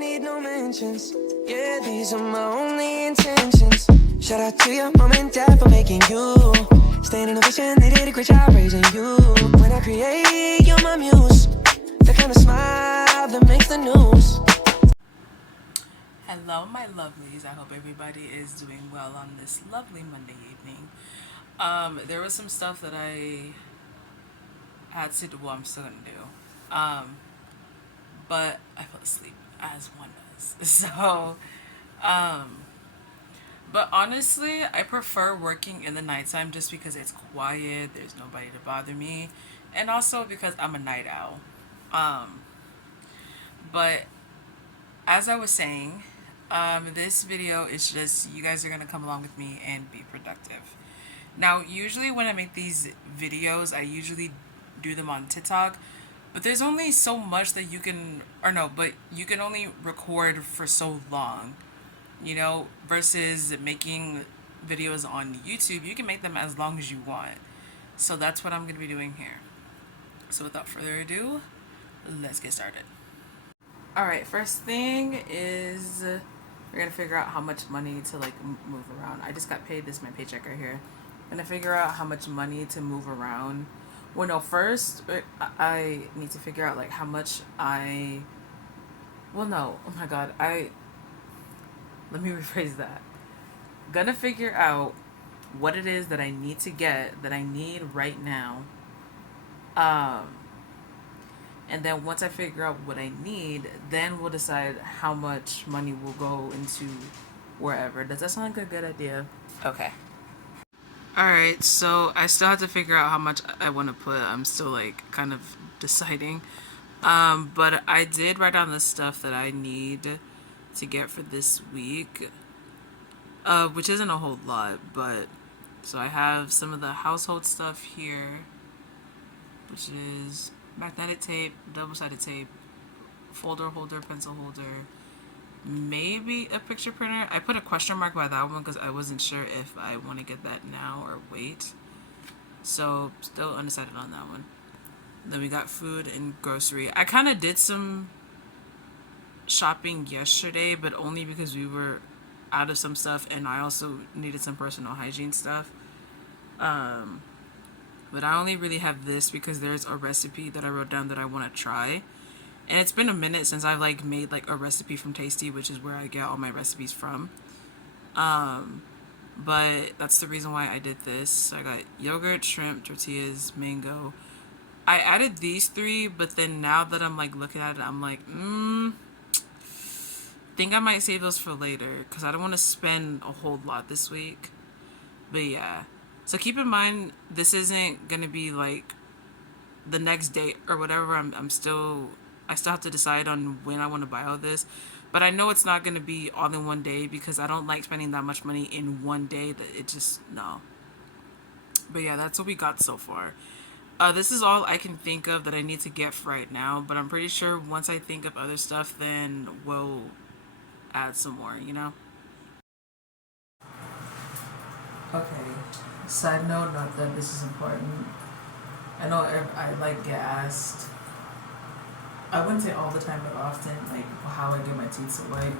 need no mentions. Yeah, these are my only intentions. Shout out to your mom and dad for making you. Staying in a vision, they did a great job raising you. When I create, you're my muse. The kind of smile that makes the news. Hello, my lovelies. I hope everybody is doing well on this lovely Monday evening. There was some stuff that I had to do. Well, I'm still gonna do. But I fell asleep as one does. But honestly, I prefer working in the nighttime just because it's quiet. There's nobody to bother me, and also because I'm a night owl. Um, but as I was saying, this video is just you guys are gonna come along with me and be productive. Now, usually when I make these videos, I usually do them on TikTok, but there's only so much that you can, or no, but you can only record for so long, versus making videos on YouTube. You can make them as long as you want. So that's what I'm gonna be doing here. So without further ado, let's get started. Alright, first thing is we're gonna figure out how much money to move around. I just got paid. This is my paycheck right here. I'm gonna figure out how much money to move around. Well, no, first I need to figure out how much well, no, oh my god, let me rephrase that. Gonna figure out what it is that I need to get, that I need right now. And then once I figure out what I need, then we'll decide how much money will go into wherever. Does that sound like a good idea? Okay. Alright, so I still have to figure out how much I want to put. I'm still kind of deciding. But I did write down the stuff that I need to get for this week. Which isn't a whole lot, but so I have some of the household stuff here, which is magnetic tape, double-sided tape, folder holder, pencil holder, maybe a picture printer. I put a question mark by that one because I wasn't sure if I want to get that now or wait. So still undecided on that one. Then we got food and grocery. I kind of did some shopping yesterday, but only because we were out of some stuff and I also needed some personal hygiene stuff. But I only really have this because there's a recipe that I wrote down that I want to try. And it's been a minute since I've made a recipe from Tasty, which is where I get all my recipes from. But that's the reason why I did this. So I got yogurt, shrimp, tortillas, mango. I added these three, but then now that I'm looking at it, I'm think I might save those for later because I don't want to spend a whole lot this week. But yeah. So keep in mind, this isn't going to be the next day or whatever. I still have to decide on when I want to buy all this. But I know it's not going to be all in one day because I don't like spending that much money in one day. That it just, no. But yeah, that's what we got so far. This is all I can think of that I need to get for right now. But I'm pretty sure once I think of other stuff, then we'll add some more, Okay. Side note, not that this is important. I know I get asked, I wouldn't say all the time, but often, how I get my teeth so white.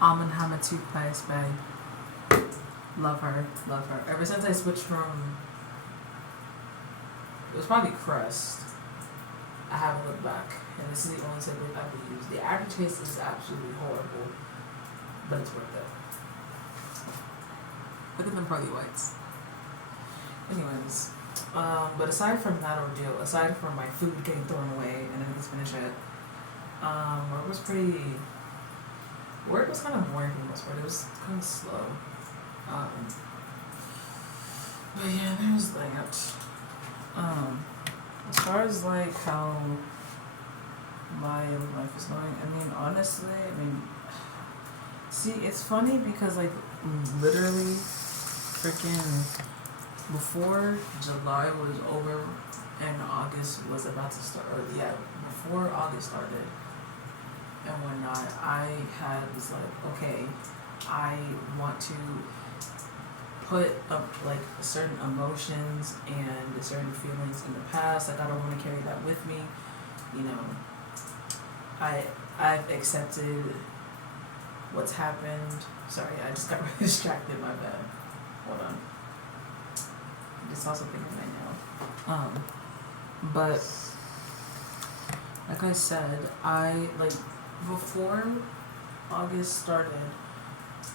Almond Hammer toothpaste by love her. Ever since I switched from, it was probably Crest, I haven't looked back, and this is the only toothpaste I've used. The aftertaste is absolutely horrible, but it's worth it. Look at them pearly whites. Anyways, but aside from that ordeal, aside from my food getting thrown away and I didn't finish it, work was kind of boring for the most part. It was kind of slow. But yeah, there's that. As far as how my life is going, honestly, see, it's funny because literally freaking before July was over and August was about to start, before August started and whatnot, I was okay, I want to put up certain emotions and certain feelings in the past. I don't want to carry that with me. you know, I've accepted what's happened. Sorry, I just got really distracted. My bad. Hold on. I just saw something in my nail. But like I said, I like before August started,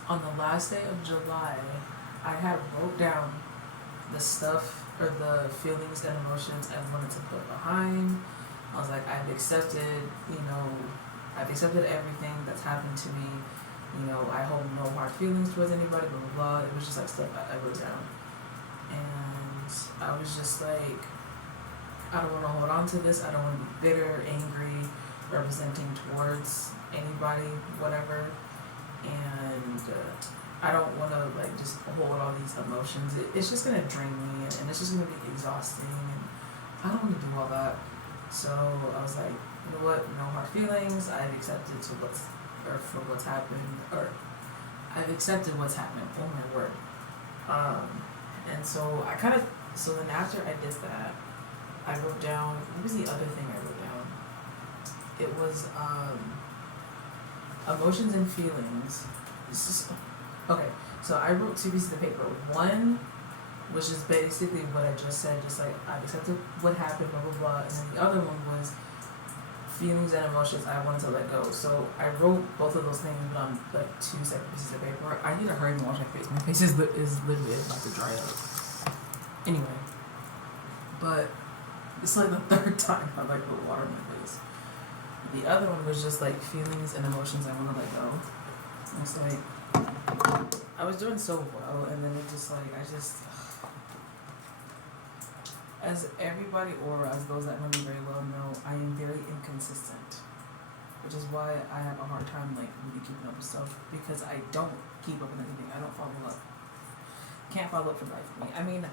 on the last day of July, I had wrote down the stuff or the feelings and emotions I wanted to put behind. I was like, I've accepted, I've accepted everything that's happened to me. I hold no hard feelings towards anybody, blah, blah, blah. It was just like stuff I wrote down. And I was just like, I don't want to hold on to this. I don't want to be bitter, angry, representing towards anybody, whatever. And I don't want to like just hold all these emotions. It's just going to drain me and it's just going to be exhausting. And I don't want to do all that. So I was like, you know what? No hard feelings. I've accepted for what's happened, or I've accepted what's happened. Oh my word. And so so then after I did that, I wrote down, what was the other thing I wrote down? It was emotions and feelings. Okay, so I wrote 2 pieces of paper. One was just basically what I just said, just like I accepted what happened, blah blah blah, and then the other one was feelings and emotions I wanted to let go. So I wrote both of those things but on like 2 separate pieces of paper. I need to hurry and wash my face. My face is literally about to dry up. Anyway, but it's like the 3rd time I like put water in my face. The other one was just like feelings and emotions I want to let go. And it's like I was doing so well, and then it just like as everybody or as those that know me very well know, I am very inconsistent, which is why I have a hard time like really keeping up with stuff, because I don't keep up with anything. I don't follow up. Can't follow up for life for me. I mean,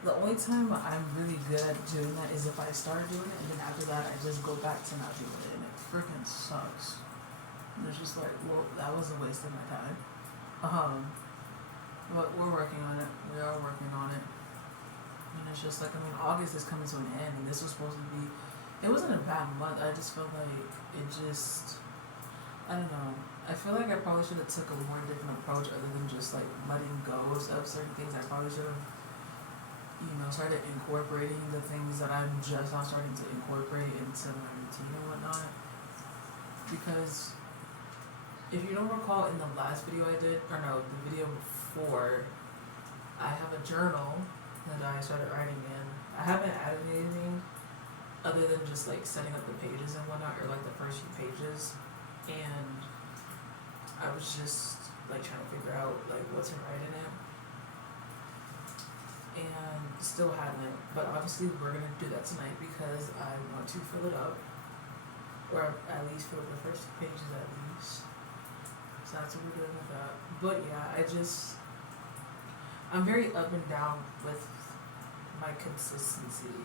the only time I'm really good at doing that is if I start doing it and then after that I just go back to not doing it, and it freaking sucks. And it's just like, well, that was a waste of my time. But we're working on it. We are working on it. And it's just like, August is coming to an end, and this was supposed to be, it wasn't a bad month. I just felt like I don't know. I feel like I probably should have took a more different approach other than just like letting go of certain things. I probably should have, started incorporating the things that I'm just now starting to incorporate into my routine and whatnot. Because if you don't recall, in the last video I did, or no, the video before, I have a journal that I started writing in. I haven't added anything other than just like setting up the pages and whatnot, or like the first few pages. And I was just like trying to figure out like what to write in it. And still haven't, but obviously we're gonna do that tonight because I want to fill it up, or at least fill up the first 2 pages at least. So that's what we're doing with that. But yeah, I'm very up and down with my consistency.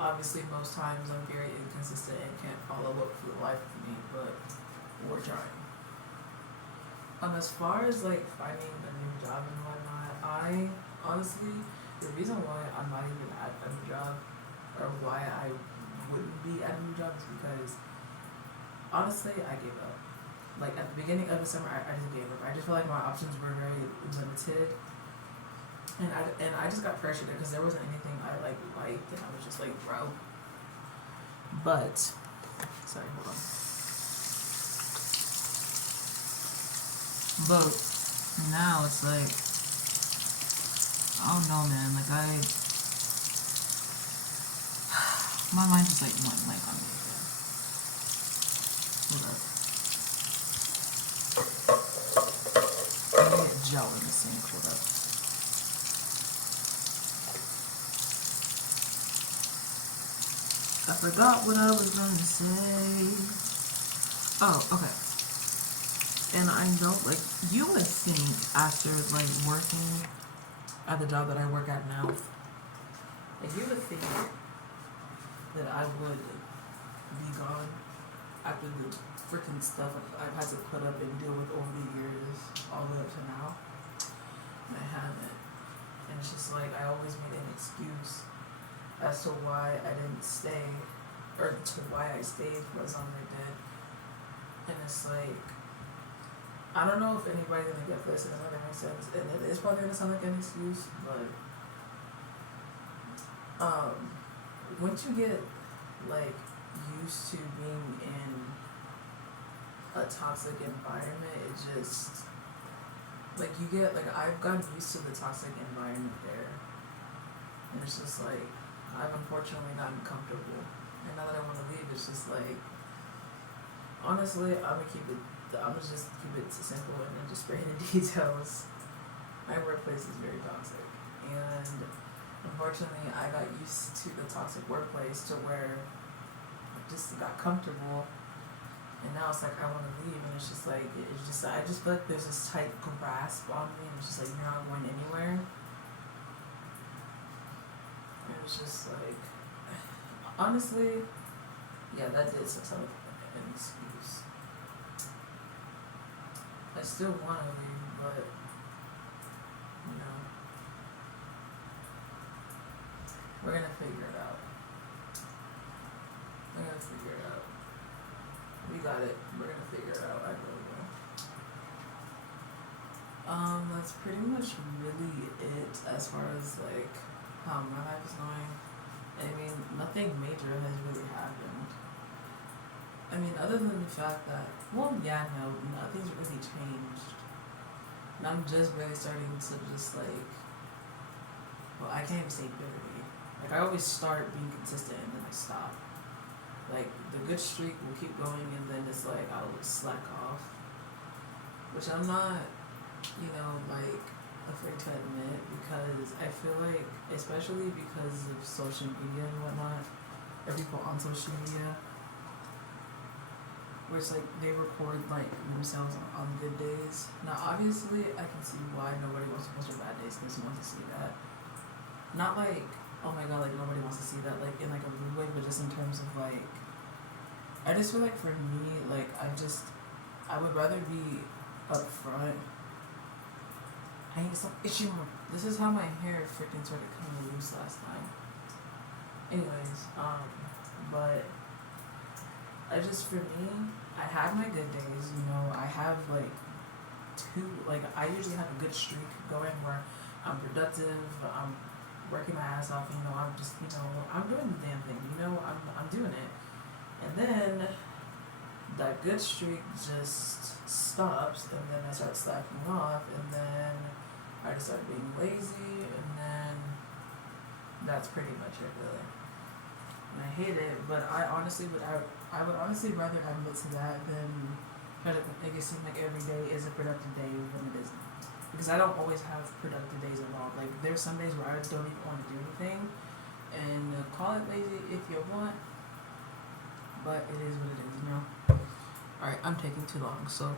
Obviously, most times I'm very inconsistent and can't follow up for the life of me, but we're trying. As far as like finding a new job and whatnot, I honestly, the reason why I'm not even at a new job, or why I wouldn't be at a new job, is because honestly I gave up. Like at the beginning of the summer, I just gave up. I just feel like my options were very limited. And I just got pressured because there wasn't anything I liked, and I was just like, bro. But sorry, hold on. But now it's like, I don't know, man. Like my mind just like went blank on me again. Hold up. I need a gel in the sink. Hold up. I forgot what I was gonna say. Oh, okay. And I know, like, you would think after, like, working at the job that I work at now, like, you would think that I would be gone after the freaking stuff I've had to put up and deal with over the years, all the way up to now. And I haven't. And it's just like, I always made an excuse as to why I didn't stay or to why I stayed was on Reddit, and it's like I don't know if anybody's gonna get this, and it's not gonna make sense, and it is probably gonna sound like an excuse, but once you get like used to being in a toxic environment, it just like you get like I've gotten used to the toxic environment there, and it's just like I've unfortunately gotten comfortable, and now that I want to leave, it's just like honestly I'm gonna just keep it simple and then just spray the details. My workplace is very toxic, and unfortunately, I got used to the toxic workplace to where I just got comfortable, and now it's like I want to leave, and it's just like it's just I just feel like there's this tight grasp on me, and it's just like you're not going anywhere. And it's just like honestly, yeah, that did sound like an excuse. I still want to leave, but you know, we're gonna figure it out. We're gonna figure it out. We got it. We're gonna figure it out. I really will. That's pretty much really it as far as like how my life is going. I mean, nothing major has really happened. I mean, other than the fact that, well, yeah, no, nothing's really changed. And I'm just really starting to just like, well, I can't even say bitterly. Like, I always start being consistent and then I stop. Like, the good streak will keep going and then it's like, I'll slack off. Which I'm not, you know, like, afraid to admit because I feel like, especially because of social media and whatnot, or people on social media, where it's like they record like themselves on good days. Now, obviously, I can see why nobody wants to post their bad days because who wants to see that. Not like, oh my god, like nobody wants to see that, like in like a rude way, but just in terms of like, I just feel like for me, like I would rather be upfront. I need some itchy more. This is how my hair freaking started coming loose last time. Anyways, but I just, for me, I have my good days, you know, I have like I usually have a good streak going where I'm productive, I'm working my ass off, you know, I'm just, you know, I'm doing the damn thing, you know, I'm doing it. And then that good streak just stops, and then I start slacking off, and then I just start being lazy, and then that's pretty much it, really. And I hate it, but I would honestly rather admit to that than try to make it seem like every day is a productive day when it isn't. Because I don't always have productive days at all. Like, there's some days where I don't even want to do anything, and call it lazy if you want, but it is what it is, you know? Alright, I'm taking too long, so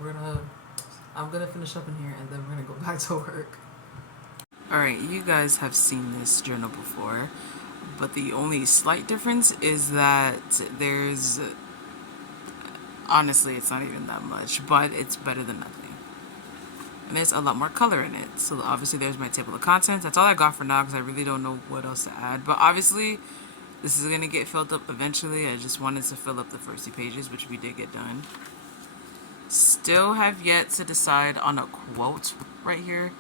I'm gonna finish up in here, and then we're gonna go back to work. Alright, you guys have seen this journal before, but the only slight difference is that there's, honestly, it's not even that much, but it's better than nothing. And there's a lot more color in it. So obviously there's my table of contents. That's all I got for now because I really don't know what else to add. But obviously this is going to get filled up eventually. I just wanted to fill up the first 2 pages, which we did get done. Still have yet to decide on a quote right here,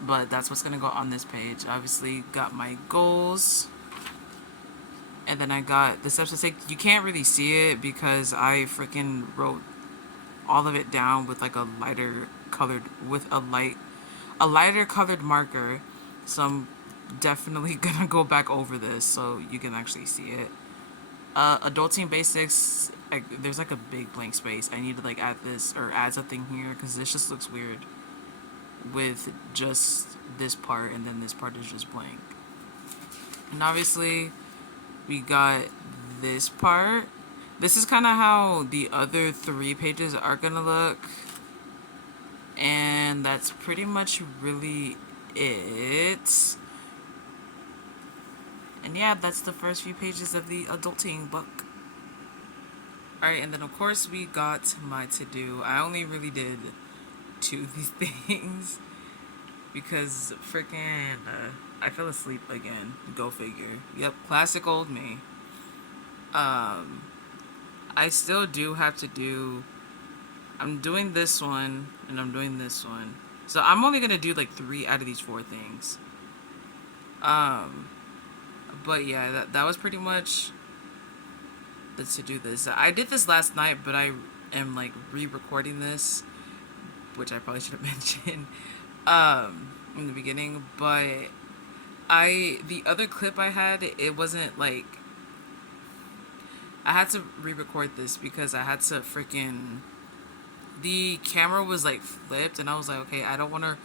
but that's what's going to go on this page. Obviously got my goals. And then I got the steps to take. You can't really see it because I freaking wrote all of it down with like a lighter colored marker. So I'm definitely gonna go back over this so you can actually see it. Adulting basics. There's like a big blank space. I need to like add this or add something here because this just looks weird with just this part and then this part is just blank. And obviously we got this part. This is kind of how the other 3 pages are gonna look. And that's pretty much really it. And yeah, that's the first few pages of the adulting book. Alright, and then of course we got my to-do. I only really did 2 of these things because freaking I fell asleep again. Go figure. Yep, classic old me. I still do have to do. I'm doing this one and I'm doing this one, so I'm only gonna do like 3 out of these 4 things. Um, but yeah, that was pretty much to do this. I did this last night, but I am like re-recording this, which I probably should have mentioned in the beginning. But the other clip I had, it wasn't like, I had to re-record this because I had to freaking, the camera was like flipped, and I was like, okay, I don't want to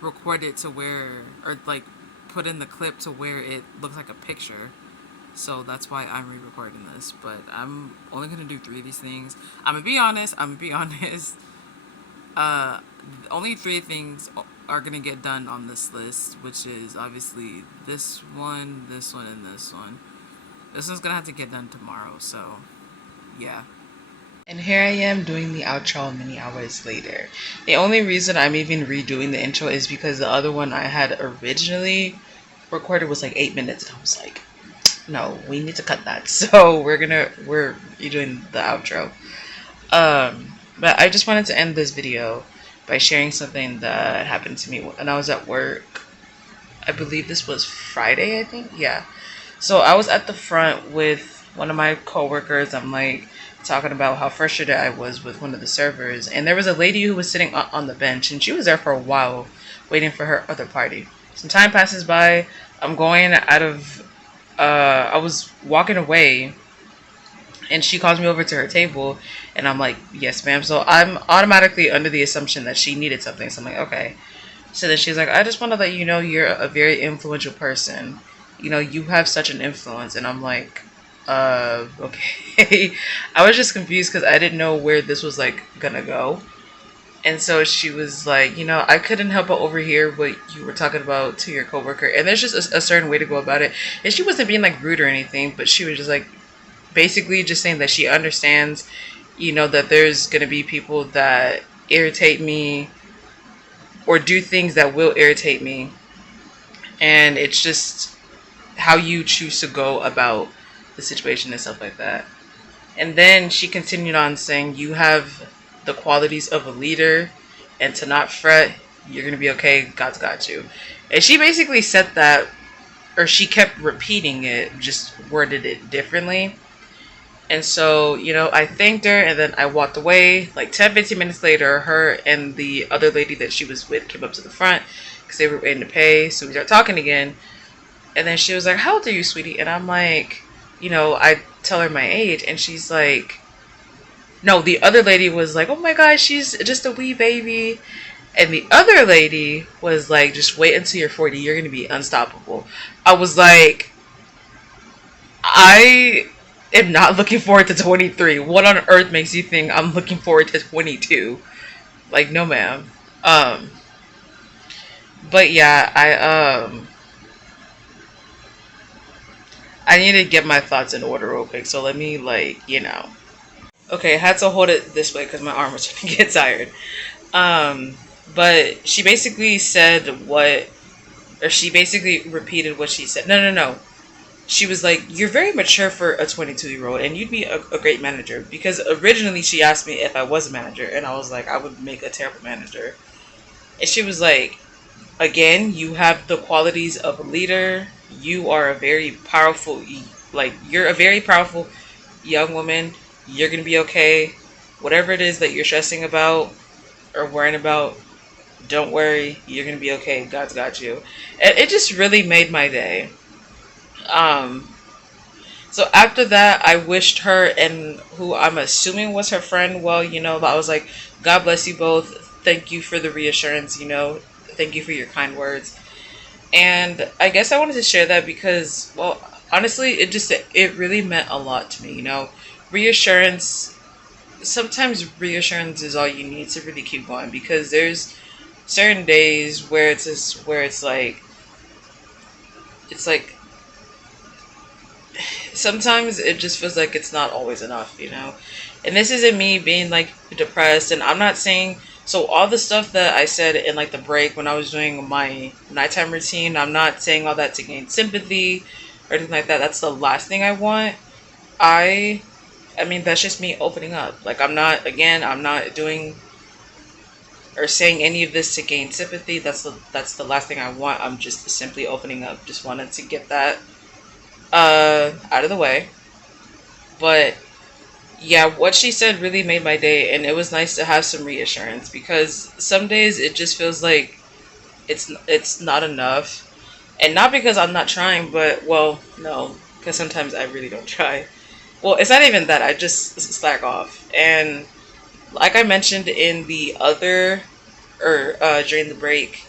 record it to where, or like put in the clip to where it looks like a picture. So that's why I'm re-recording this. But I'm only gonna do 3 of these things. I'm gonna be honest. Uh, only 3 things are gonna get done on this list, which is obviously this one, and this one. This one's gonna have to get done tomorrow. So, yeah. And here I am doing the outro many hours later. The only reason I'm even redoing the intro is because the other one I had originally recorded was like 8 minutes, and I was like, no, we need to cut that. So we're doing the outro. But I just wanted to end this video by sharing something that happened to me when I was at work. I believe this was Friday, I think. Yeah. So I was at the front with one of my coworkers. I'm like talking about how frustrated I was with one of the servers, and there was a lady who was sitting on the bench, and she was there for a while waiting for her other party. Some time passes by. I'm going out of I was walking away, and she calls me over to her table, and I'm like, yes ma'am. So I'm automatically under the assumption that she needed something, so I'm like, okay. So then she's like, I just want to let you know you're a very influential person, you know, you have such an influence. And I'm like, okay. I was just confused because I didn't know where this was like gonna go. And so she was like, you know, I couldn't help but overhear what you were talking about to your coworker. And there's just a certain way to go about it. And she wasn't being like rude or anything, but she was just like, basically just saying that she understands, you know, that there's going to be people that irritate me or do things that will irritate me. And it's just how you choose to go about the situation and stuff like that. And then she continued on saying, you have the qualities of a leader, and to not fret, you're going to be okay, God's got you. And she basically said that, or she kept repeating it, just worded it differently. And so, you know, I thanked her, and then I walked away. Like 10-15 minutes later, her and the other lady that she was with came up to the front because they were waiting to pay. So we started talking again. And then she was like, how old are you, sweetie? And I'm like, you know, I tell her my age, and she's like, no, the other lady was like, oh my gosh, she's just a wee baby. And the other lady was like, just wait until you're 40. You're going to be unstoppable. I was like, I am not looking forward to 23. What on earth makes you think I'm looking forward to 22? Like, no ma'am. But yeah, I need to get my thoughts in order real quick. So let me, like, you know. Okay, I had to hold it this way because my arm was starting to get tired. But she basically said what, or she basically repeated what she said. No. She was like, you're very mature for a 22-year-old, and you'd be a great manager. Because originally she asked me if I was a manager, and I was like, I would make a terrible manager. And she was like, again, you have the qualities of a leader. You are a very powerful, like, you're a very powerful young woman. You're going to be okay. Whatever it is that you're stressing about or worrying about, don't worry. You're going to be okay. God's got you. And it just really made my day. So after that, I wished her and who I'm assuming was her friend, well, you know, I was like, God bless you both. Thank you for the reassurance, you know. Thank you for your kind words. And I guess I wanted to share that because, well, honestly, it really meant a lot to me, you know. Reassurance, sometimes reassurance is all you need to really keep going, because there's certain days where it's like sometimes it just feels like it's not always enough, you know. And this isn't me being like depressed, and I'm not saying, so all the stuff that I said in like the break when I was doing my nighttime routine, I'm not saying all that to gain sympathy or anything like that. That's the last thing I want. I mean, that's just me opening up. Like, I'm not doing or saying any of this to gain sympathy. That's the last thing I want. I'm just simply opening up. Just wanted to get that out of the way. But yeah, what she said really made my day, and it was nice to have some reassurance because some days it just feels like it's not enough. And not because I'm not trying, but well, no, because sometimes I really don't try. Well, it's not even that. I just slack off. And like I mentioned in the other, or during the break,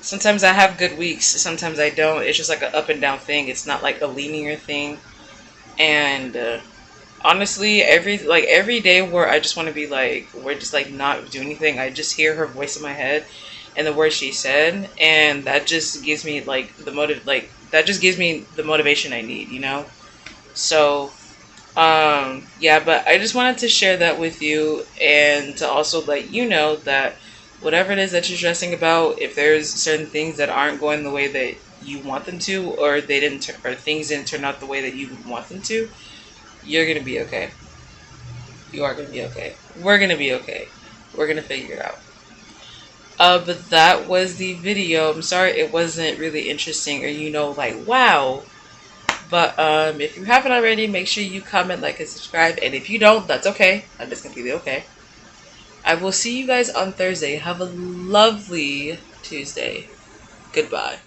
sometimes I have good weeks, sometimes I don't. It's just like an up and down thing. It's not like a linear thing. And honestly, every day where I just want to be like, we're just like not do anything. I just hear her voice in my head and the words she said, and that just gives me like that just gives me the motivation I need, you know. So yeah, but I just wanted to share that with you and to also let you know that whatever it is that you're stressing about, if there's certain things that aren't going the way that you want them to, or or things didn't turn out the way that you want them to, you're gonna be okay. You are gonna be okay. We're gonna be okay. We're gonna figure it out. But that was the video. I'm sorry it wasn't really interesting or like wow. But if you haven't already, make sure you comment, like, and subscribe. And if you don't, that's okay. That is completely okay. I will see you guys on Thursday. Have a lovely Tuesday. Goodbye.